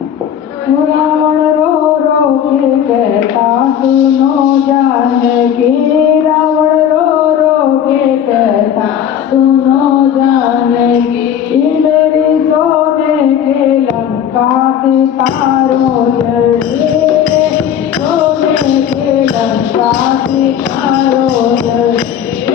रावण रो रो के कहता सुनो जानकी, रावण रो रो के कहता सुनो जानकी, मेरी सोने के लंका सितारो जले, सोने के लंका सितारो जले,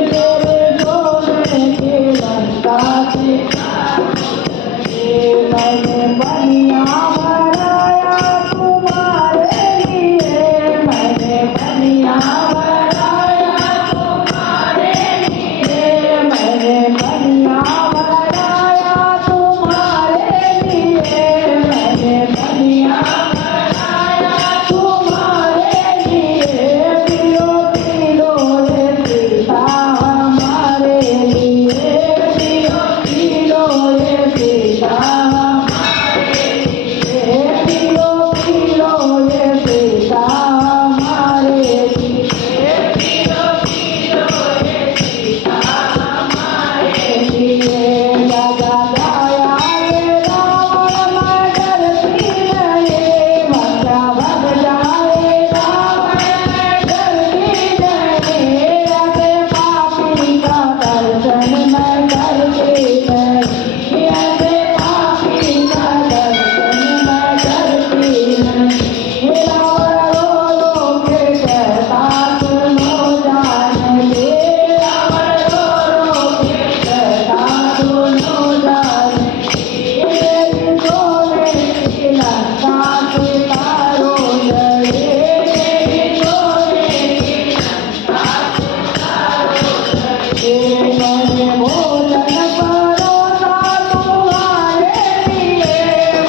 मेरे सोने के लंका सितारो जले। मैंने बनिया बनाया तुम्हारे लिए, मैंने बनिया बनाया तुम्हारे लिए, मैंने बनिया बनाया तुम्हारे लिए, मैंने बनिया बनाया तुम्हारे लिए। पियो पियो रे सीता हमारे लिए, पियो पियो रे सीता हमारे लिए, पियो पियो रे सीता हमारे लिए, पियो पियो रे सीता हमारे लिए। दादा दाया रे रावण मैं डरती नहीं, मक्का भग जाए रावण मैं डरती नहीं, ऐसे पापी का दर्शन मैं करती नहीं, ऐसे पापी का दर्शन मैं करती नहीं। रावण रो रो के कहता सुनो जानकी, रावण रो रो के कहता सुनो जानकी, मेरी सोने की लंका सितारो जले, मेरी सोने की लंका सितारो जले। मैंने भोजन परोसा तुम्हारे लिए,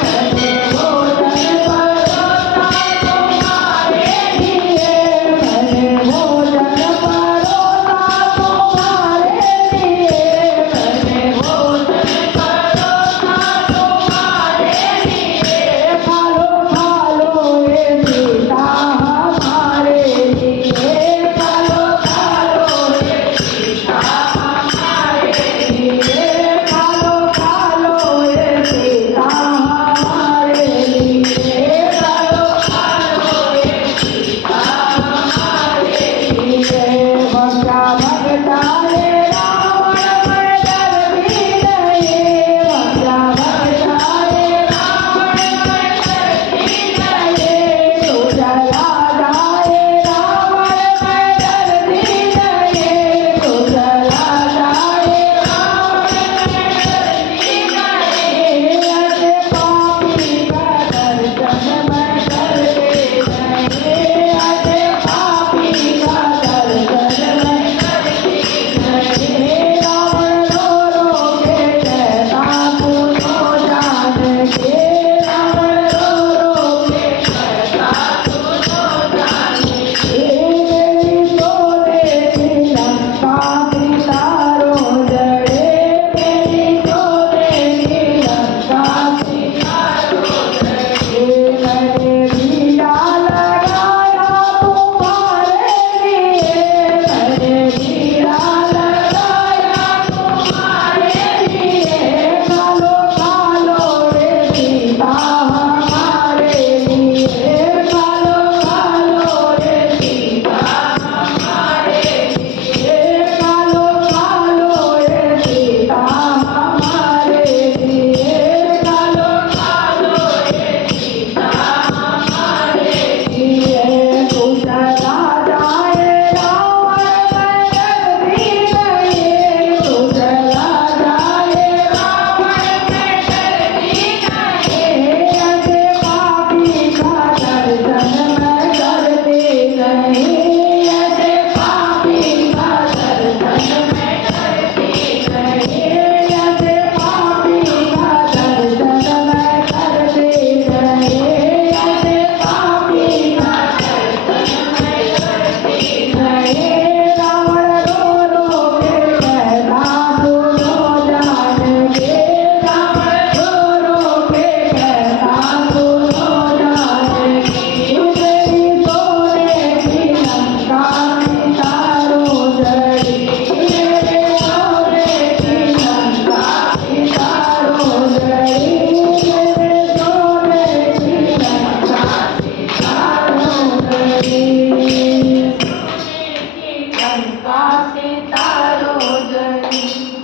मैंने भोजन परोसा तुम्हारे लिए, मैंने भोजन परोसा तुम्हारे लिए, मैंने भोजन परोसा तुम्हारे लिए। खा लो સીતા રોજણી